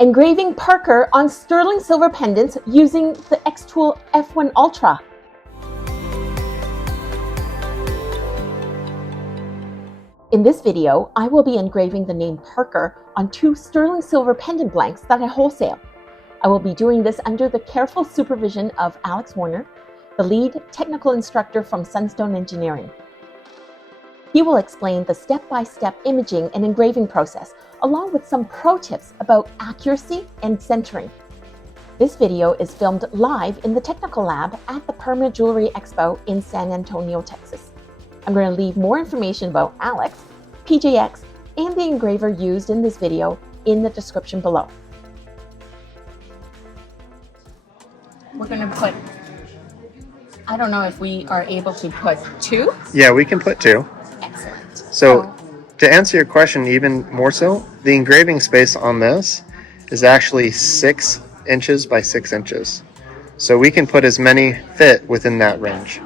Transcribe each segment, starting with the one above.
Engraving Parker on sterling silver pendants using the XTool F1 Ultra. In this video, I will be engraving the name Parker on 2 sterling silver pendant blanks that I wholesale. I will be doing this under the careful supervision of Alex Warner, the lead technical instructor from Sunstone Engineering. He will explain the step-by-step imaging and engraving process, along with some pro tips about accuracy and centering. This video is filmed live in the technical lab at the Permanent Jewelry Expo in San Antonio, Texas. I'm going to leave more information about Alex, PJX, and the engraver used in this video in the description below. We're going to put, I don't know if we are able to put 2. Yeah, we can put 2. Excellent. So to answer your question even more so, the engraving space on this is actually 6 inches by 6 inches. So we can put as many fit within that range.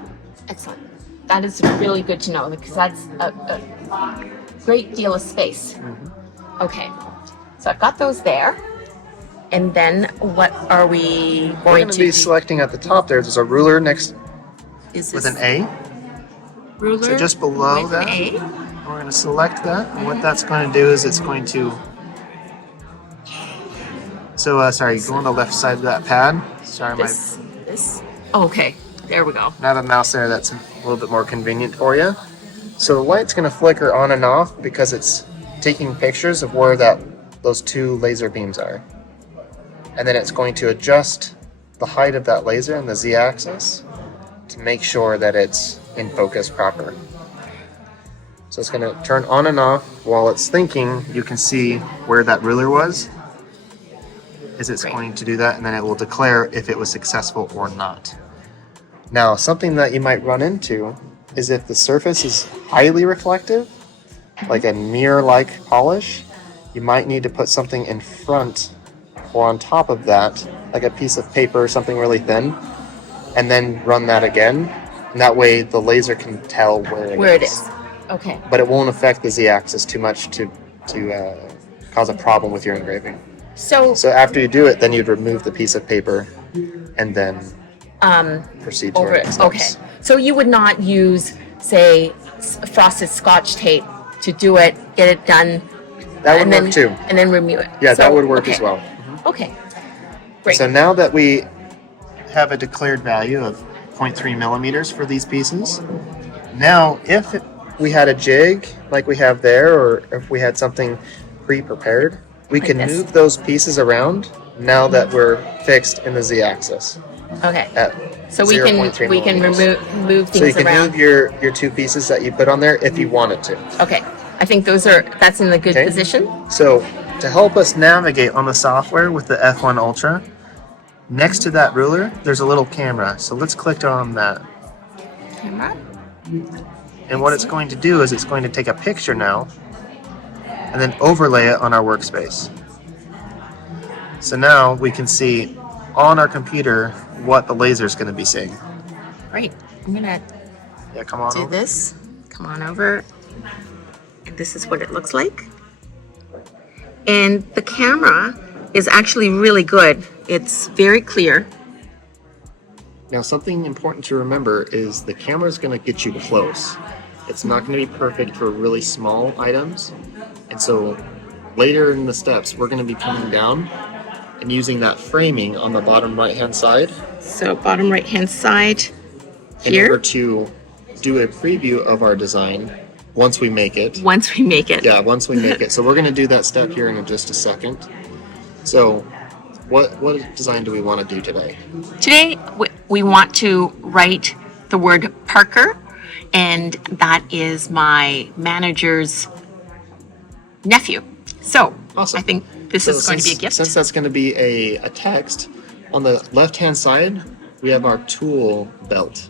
Excellent. That is really good to know because that's a great deal of space. Mm-hmm. Okay, so I've got those there. And then what are we going to be selecting at the top there's a ruler next with an A. Ruler so just below with that, an A. we're going to select that. And what that's going to do is it's going to... So, sorry, go on the left side of that pad. Sorry, this. Oh, okay, there we go. Now the mouse there, that's a little bit more convenient for you. So the light's going to flicker on and off because it's taking pictures of where those 2 laser beams are. And then it's going to adjust the height of that laser and the Z-axis to make sure that it's in focus proper. So it's going to turn on and off. While it's thinking, you can see where that ruler was. It's going to do that, and then it will declare if it was successful or not. Now, something that you might run into is if the surface is highly reflective, like a mirror-like polish, you might need to put something in front or on top of that, like a piece of paper or something really thin, and then run that again. And that way the laser can tell where it is. Okay. But it won't affect the Z-axis too much to cause a problem with your engraving. So after you do it, then you'd remove the piece of paper and then proceed to the next steps. Okay. So you would not use, say, frosted Scotch tape to do it, get it done. That would work too. And then remove it. Yeah, that would work as well. Okay, great. So now that we have a declared value of 0.3 millimeters for these pieces, now if we had a jig like we have there, or if we had something pre-prepared, we can move those pieces around now that we're fixed in the Z-axis. Okay. So we can move things around. So you can move your 2 pieces that you put on there if you wanted to. Okay. I think that's in the good position. So to help us navigate on the software with the F1 Ultra, next to that ruler, there's a little camera. So let's click on that. Camera. And what it's going to do is it's going to take a picture now and then overlay it on our workspace. So now we can see on our computer what the laser is going to be seeing. Great. I'm going to do this. Come on over. And this is what it looks like. And the camera is actually really good. It's very clear. Now, something important to remember is the camera is going to get you close. It's not going to be perfect for really small items. And so later in the steps, we're going to be coming down and using that framing on the bottom right-hand side. So bottom right-hand side here. In order to do a preview of our design once we make it. Once we make it. Yeah, once we make it. So we're going to do that step here in just a second. So what design do we want to do today? Today we want to write the word Parker, and that is my manager's nephew. So awesome. I think this is going to be a gift. Since that's going to be a text, on the left-hand side, we have our tool belt.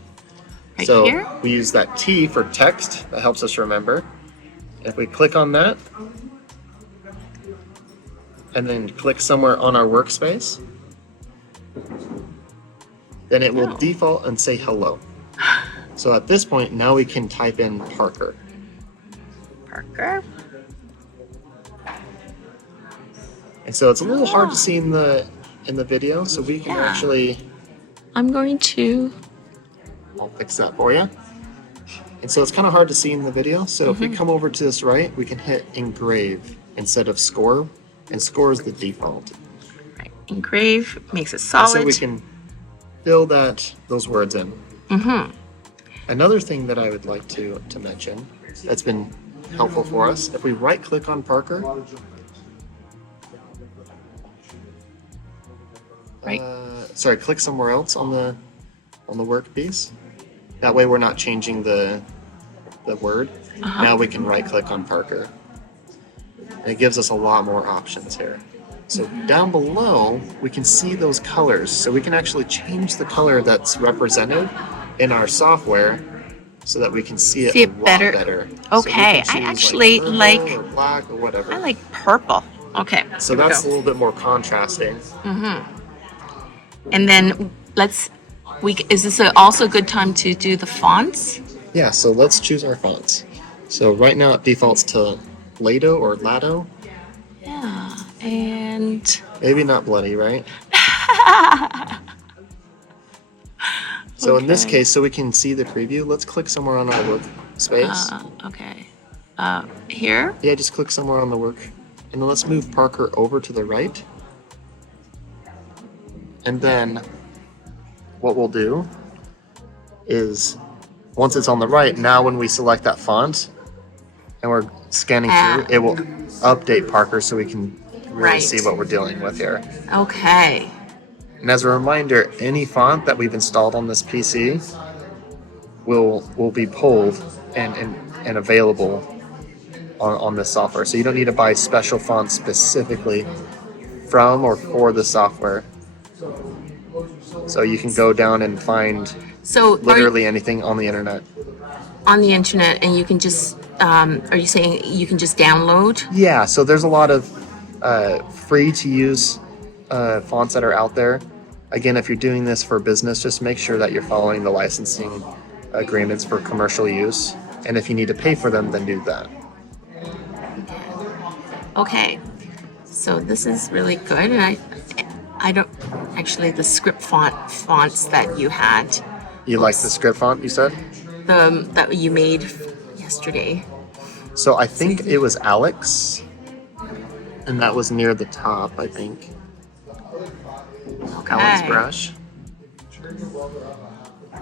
So here, we use that T for text. That helps us remember. If we click on that, and then click somewhere on our workspace, then it will default and say hello. So at this point, now we can type in Parker. Parker. And so it's a little hard to see in the video, so we can actually... I'm going to... I'll fix that for you. And so it's kind of hard to see in the video, so if we come over to this right, we can hit engrave instead of score, and score is the default. Right. Engrave makes it solid. So we can fill those words in. Another thing that I would like to mention that's been helpful for us, if we right click on Parker, click somewhere else on the workpiece. That way we're not changing the word. Now we can right click on Parker. And it gives us a lot more options here. So down below, we can see those colors. So we can actually change the color that's represented in our software so that we can see it a lot better. Okay, so I actually like or black or whatever. I like purple. Okay. So that's a little bit more contrasting. And then is this also a good time to do the fonts? Yeah, so let's choose our fonts. So right now it defaults to Lado or Lado. Yeah, and... Maybe not bloody, right? So in this case, so we can see the preview, let's click somewhere on our workspace. Okay. Here? Yeah, just click somewhere on the work. And then let's move Parker over to the right. And then what we'll do is, once it's on the right, now when we select that font and we're scanning through, it will update Parker so we can really see what we're dealing with here. Okay. And as a reminder, any font that we've installed on this PC will be pulled and available on this software. So you don't need to buy special fonts specifically from or for the software. So you can go down and find literally anything on the internet. On the internet, and you can just, are you saying you can just download? Yeah, so there's a lot of free to use fonts that are out there. Again, if you're doing this for business, just make sure that you're following the licensing agreements for commercial use. And if you need to pay for them, then do that. Okay, so this is really good. And I don't actually the script fonts that you had. You like the script font, you said? That you made yesterday. So I think it was Alex, and that was near the top, I think. Okay. Alex brush.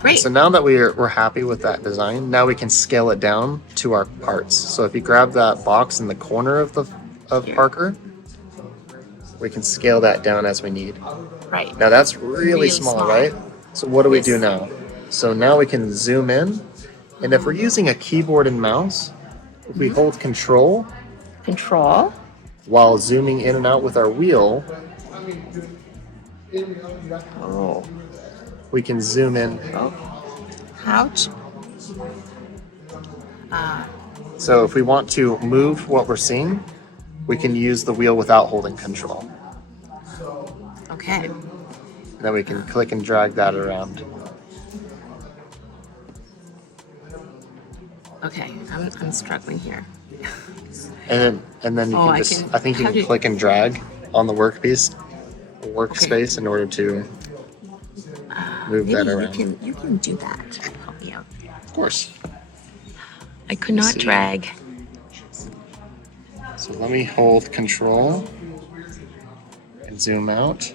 Great. So now that we're happy with that design, now we can scale it down to our parts. So if you grab that box in the corner of Parker, we can scale that down as we need. Right. Now that's really small, right? So what do we do now? So now we can zoom in, and if we're using a keyboard and mouse, if we hold Control while zooming in and out with our wheel, we can zoom in. Ouch. So if we want to move what we're seeing, we can use the wheel without holding Control. Okay. And then we can click and drag that around. Okay, I'm struggling here. And then you can just, I think you can click and drag on the workspace in order to move that around. You can do that. Help me out. Of course. I could not drag. So let me hold Control and zoom out.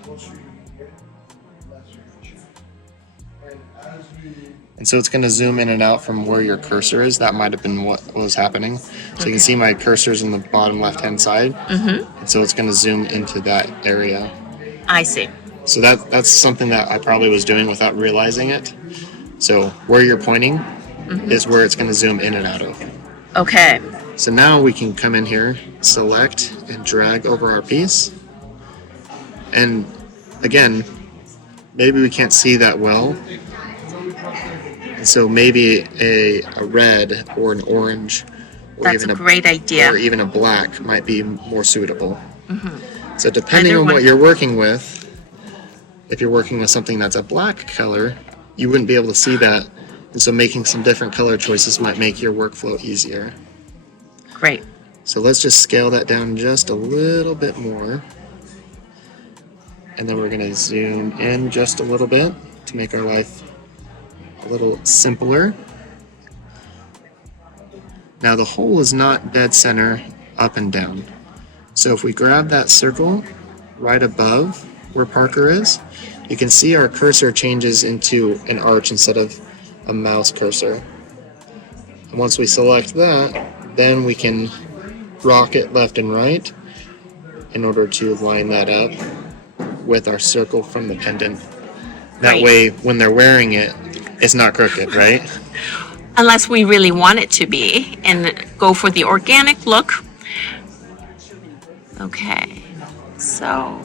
And so it's going to zoom in and out from where your cursor is. That might have been what was happening. So you can see my cursor's in the bottom left-hand side. And so it's going to zoom into that area. I see. So that's something that I probably was doing without realizing it. So where you're pointing is where it's going to zoom in and out of. Okay. So now we can come in here, select, and drag over our piece. And again, maybe we can't see that well. And so maybe a red or an orange or even a great idea. Or even a black might be more suitable. So depending on what you're working with, if you're working with something that's a black color, you wouldn't be able to see that. And so making some different color choices might make your workflow easier. Great. So let's just scale that down just a little bit more. And then we're going to zoom in just a little bit to make our life a little simpler. Now the hole is not dead center up and down. So if we grab that circle right above where Parker is, you can see our cursor changes into an arch instead of a mouse cursor. And once we select that, then we can rock it left and right in order to line that up with our circle from the pendant. That way, when they're wearing it, it's not crooked, right? Unless we really want it to be and go for the organic look. Okay, so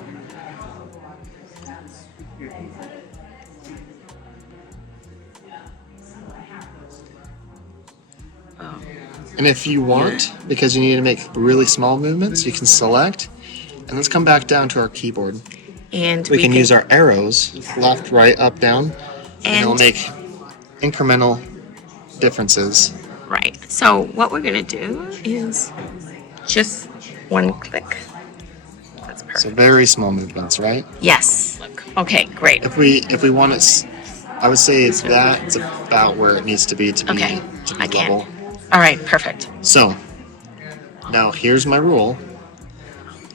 and if you want, because you need to make really small movements, you can select, and let's come back down to our keyboard. And we can use our arrows, left, right, up, down, and it'll make incremental differences. Right. So what we're going to do is just one click. That's perfect. So very small movements, right? Yes. Okay, great. If we want it, I would say that's about where it needs to be to be level. All right, perfect. So now here's my rule.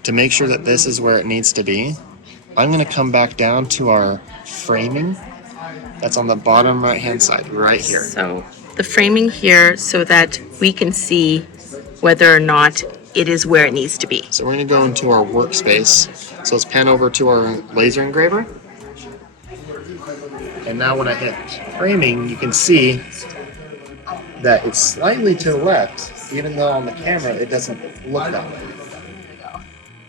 To make sure that this is where it needs to be, I'm going to come back down to our framing. That's on the bottom right-hand side, right here. So the framing here so that we can see whether or not it is where it needs to be. So we're going to go into our workspace. So let's pan over to our laser engraver. And now when I hit framing, you can see that it's slightly to the left, even though on the camera it doesn't look that way.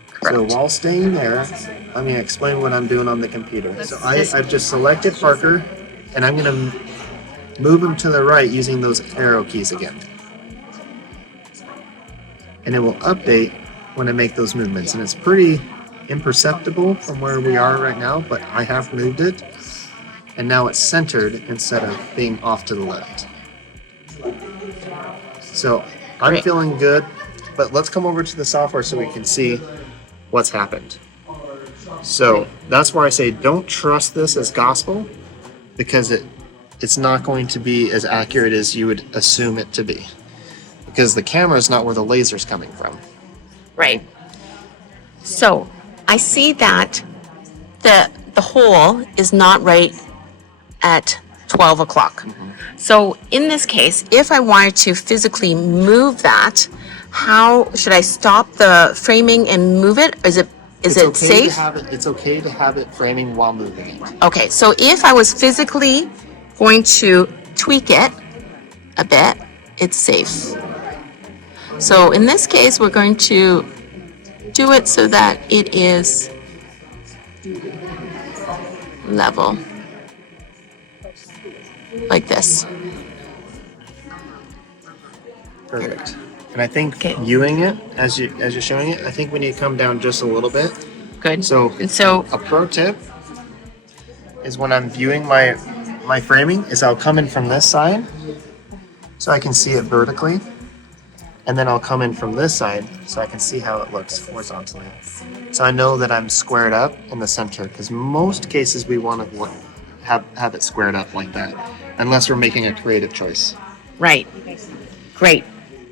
Correct. So while staying there, let me explain what I'm doing on the computer. So I've just selected Parker, and I'm going to move him to the right using those arrow keys again. And it will update when I make those movements. And it's pretty imperceptible from where we are right now, but I have moved it. And now it's centered instead of being off to the left. So I'm feeling good, but let's come over to the software so we can see what's happened. So that's where I say don't trust this as gospel, because it's not going to be as accurate as you would assume it to be, because the camera is not where the laser's coming from. Right. So I see that the hole is not right at 12 o'clock. So in this case, if I wanted to physically move that, how should I stop the framing and move it? Is it safe? It's okay to have it framing while moving it. Okay, so if I was physically going to tweak it a bit, it's safe. So in this case, we're going to do it so that it is level, like this. Perfect. And I think viewing it as you're showing it, I think we need to come down just a little bit. Good. So a pro tip is when I'm viewing my framing is I'll come in from this side so I can see it vertically, and then I'll come in from this side so I can see how it looks horizontally. So I know that I'm squared up in the center, because most cases we want to have it squared up like that, unless we're making a creative choice. Right. Great.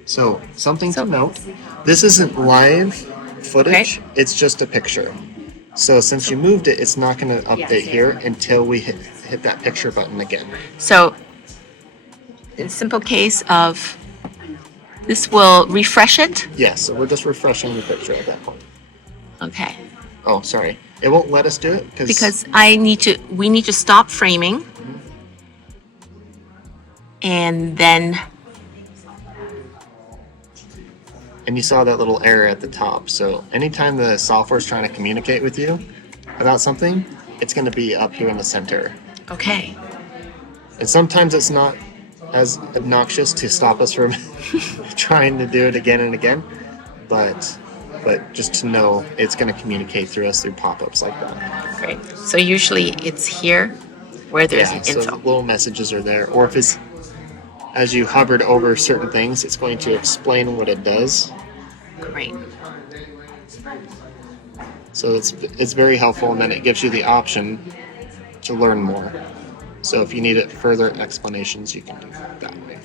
So something to note, this isn't live footage, it's just a picture. So since you moved it, it's not going to update here until we hit that picture button again. So in simple case of this will refresh it? Yes, so we're just refreshing the picture at that point. Okay. Oh, sorry. It won't let us do it because we need to stop framing. And then you saw that little error at the top. So anytime the software is trying to communicate with you about something, it's going to be up here in the center. Okay. And sometimes it's not as obnoxious to stop us from trying to do it again and again, but just to know it's going to communicate through us through pop-ups like that. Great. So usually it's here where there's info. So the little messages are there, or if it's as you hovered over certain things, it's going to explain what it does. Great. So it's very helpful, and then it gives you the option to learn more. So if you need it further explanations, you can do it that way.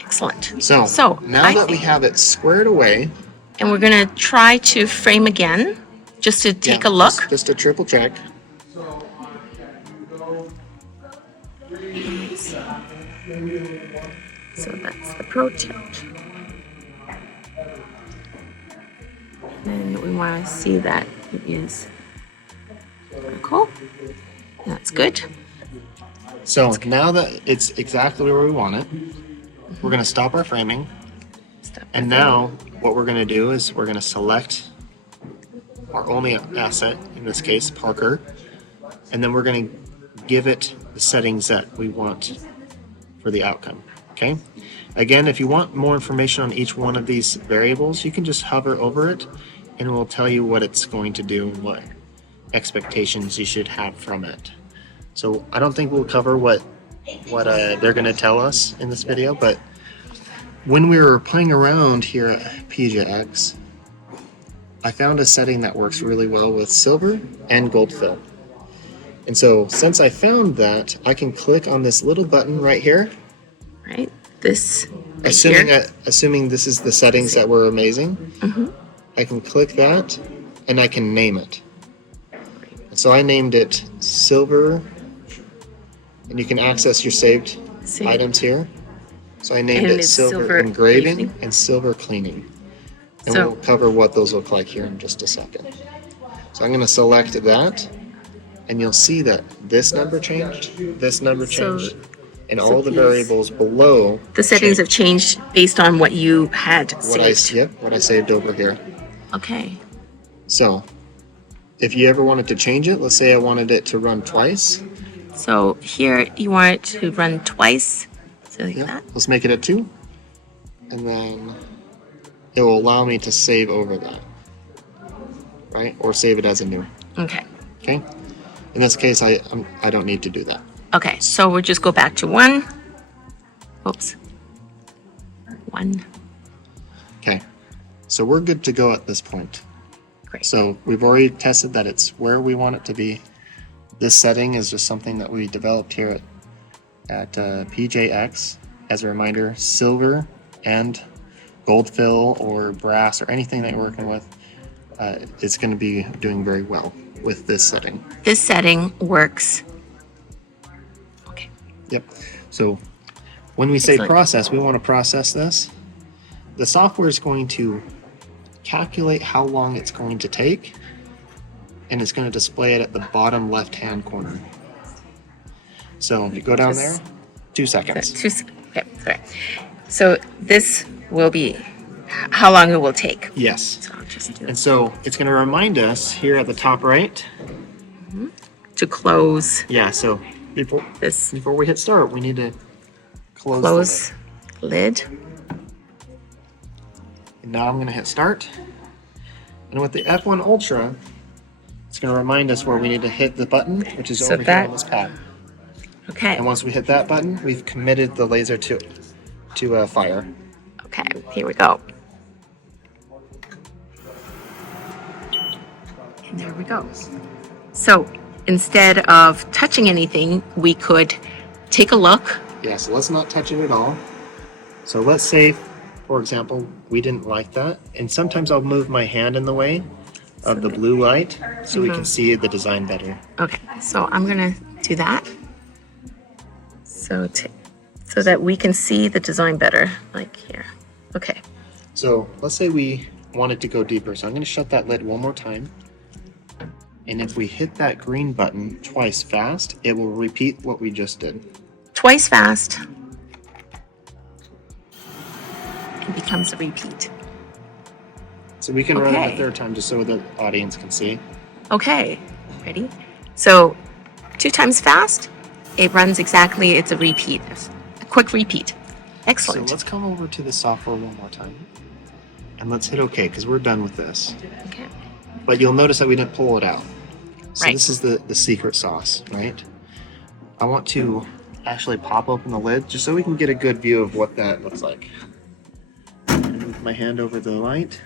Excellent. So now that we have it squared away, and we're going to try to frame again, just to take a look. Just to triple check. So that's the pro tip. And we want to see that it is vertical. That's good. So now that it's exactly where we want it, we're going to stop our framing. And now what we're going to do is we're going to select our only asset, in this case, Parker, and then we're going to give it the settings that we want for the outcome. Okay. Again, if you want more information on each one of these variables, you can just hover over it and it will tell you what it's going to do and what expectations you should have from it. So I don't think we'll cover what they're going to tell us in this video, but when we were playing around here at PJX, I found a setting that works really well with silver and gold fill. And so since I found that, I can click on this little button right here. Right, this right assuming this is the settings that were amazing. I can click that and I can name it. So I named it silver, and you can access your saved items here. So I named it silver engraving and silver cleaning. And we'll cover what those look like here in just a second. So I'm going to select that, and you'll see that this number changed, this number changed, and all the variables below. The settings have changed based on what you had saved. What I saved over here. Okay. So if you ever wanted to change it, let's say I wanted it to run twice. So here you want it to run twice. So like that. Let's make it at 2. And then it will allow me to save over that. Right? Or save it as a new. Okay. Okay? In this case, I don't need to do that. Okay, so we'll just go back to 1. Oops. 1. Okay. So we're good to go at this point. Great. So we've already tested that it's where we want it to be. This setting is just something that we developed here at PJX. As a reminder, silver and gold fill or brass or anything that you're working with, it's going to be doing very well with this setting. This setting works. Okay. Yep. So when we say process, we want to process this. The software is going to calculate how long it's going to take, and it's going to display it at the bottom left-hand corner. So if you go down there, 2 seconds. Okay, sorry. So this will be how long it will take. Yes. So I'll just do and so it's going to remind us here at the top right to close. Yeah. So before we hit start, we need to close the lid. And now I'm going to hit start. And with the F1 Ultra, it's going to remind us where we need to hit the button, which is over here on this pad. Okay. And once we hit that button, we've committed the laser to fire. Okay, here we go. And there we go. So instead of touching anything, we could take a look. Yeah, so let's not touch it at all. So let's say, for example, we didn't like that. And sometimes I'll move my hand in the way of the blue light so we can see the design better. Okay, so I'm going to do that. So that we can see the design better, like here. Okay. So let's say we wanted to go deeper. So I'm going to shut that lid one more time. And if we hit that green button twice fast, it will repeat what we just did. Twice fast. It becomes a repeat. So we can run it a third time just so the audience can see. Okay, ready? So 2 times fast, it runs exactly, it's a repeat, a quick repeat. Excellent. So let's come over to the software one more time. And let's hit OK, because we're done with this. Okay. But you'll notice that we didn't pull it out. So right. This is the secret sauce, right? I want to actually pop open the lid just so we can get a good view of what that looks like. Move my hand over the light.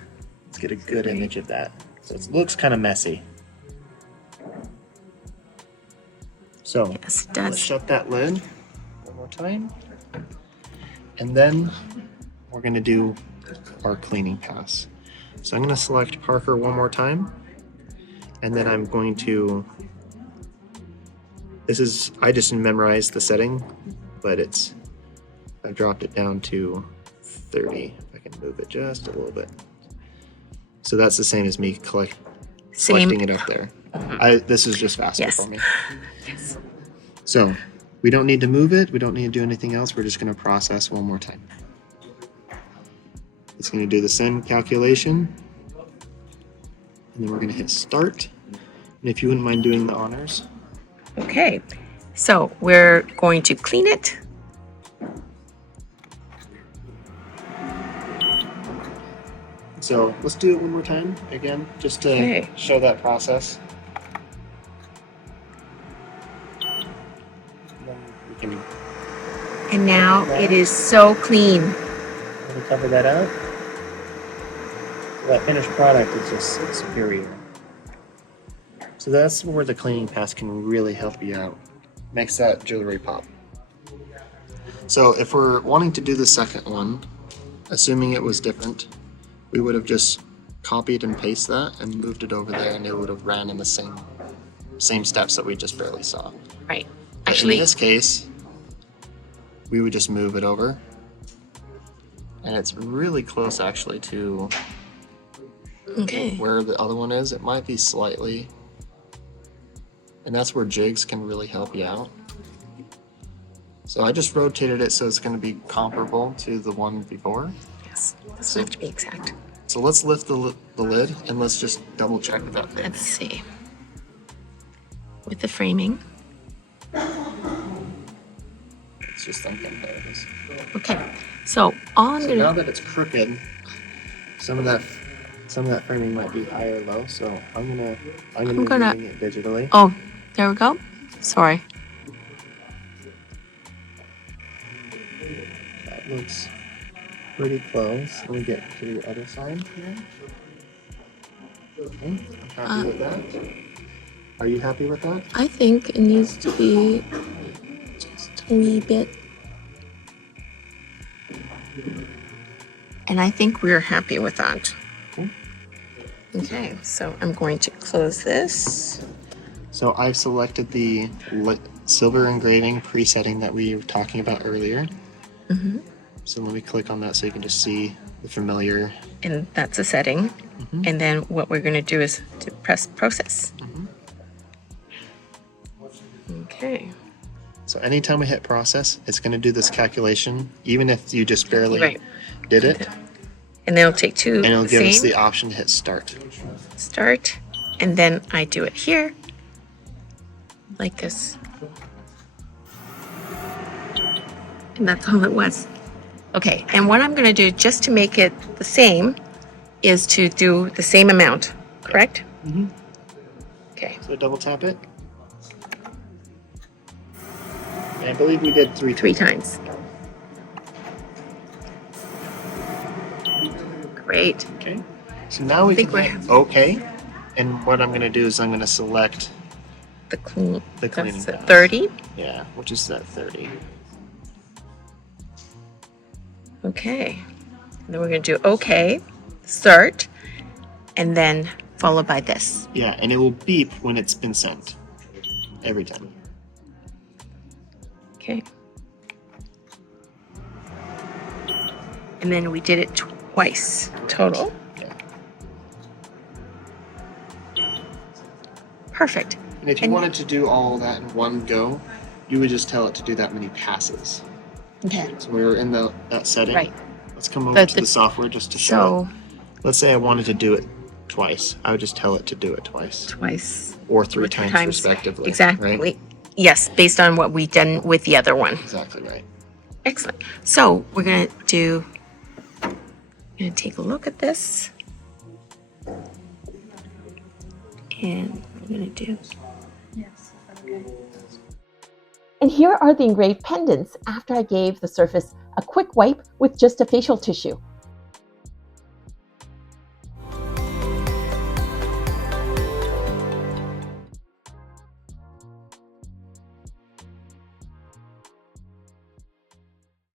Let's get a good image of that. So it looks kind of messy. So Yes, it let's does. shut that lid one more time. And then we're going to do our cleaning pass. So I'm going to select Parker one more time. And then I'm going to, I just memorized the setting, but I've dropped it down to 30. If I can move it just a little bit. So that's the same as me selecting it up there. This is just faster for me. Yes. So we don't need to move it. We don't need to do anything else. We're just going to process one more time. It's going to do the same calculation. And then we're going to hit start. And if you wouldn't mind doing the honors. Okay, so we're going to clean it. So let's do it one more time again, just to show that process. And now it is so clean. I'm going to cover that up. So that finished product is just superior. So that's where the cleaning pass can really help you out. Makes that jewelry pop. So if we're wanting to do the second one, assuming it was different, we would have just copied and pasted that and moved it over there, and it would have ran in the same steps that we just barely saw. Right. But Actually, in this case, we would just move it over. And it's really close actually to where the other one is. It might be slightly, and that's where jigs can really help you out. So I just rotated it so it's going to be comparable to the one before. yes, doesn't have to be exact. So let's lift the lid and let's just double check that. Let's see. With the framing. It's just thinking there it is. Okay, so all I'm So gonna now that it's crooked, some of that framing might be high or low. So I'm gonna be moving it digitally. Oh, there we go. Sorry. That looks pretty close. Let me get to the other side here. Okay, I'm happy with that. Are you happy with that? I think it needs to be just a wee bit. And I think we're happy with that. Okay, so I'm going to close this. So I've selected the silver engraving presetting that we were talking about earlier. Mm-hmm. So let me click on that so you can just see the familiar. And that's a setting. Mm-hmm. And then what we're going to do is to press process. Mm-hmm. Okay. So anytime we hit process, it's going to do this calculation, even if you just barely did it. And then it'll take two. And it'll give us the option to hit start. Start. And then I do it here. Like this. And that's all it was. Okay, and what I'm going to do just to make it the same is to do the same amount, correct? Mm-hmm. Okay. So double tap it. And I believe we did three times. Great. Okay. So now we can hit OK. And what I'm going to do is I'm going to select the cleaning pass. 30. Yeah, which is that 30. Okay. And then we're going to do OK, start, and then followed by this. Yeah, and it will beep when it's been sent. Every time. Okay. And then we did it twice total. Yeah. Perfect. And if you wanted to do all that in one go, you would just tell it to do that many passes. Okay. So we were in that setting. Right. Let's come over to the software just to show it. Let's say I wanted to do it twice. I would just tell it to do it twice. Twice. Or three times respectively. Exactly. Right? Yes, based on what we've done with the other one. Exactly right. Excellent. So we're going to take a look at this. And we're going to do... And here are the engraved pendants after I gave the surface a quick wipe with just a facial tissue.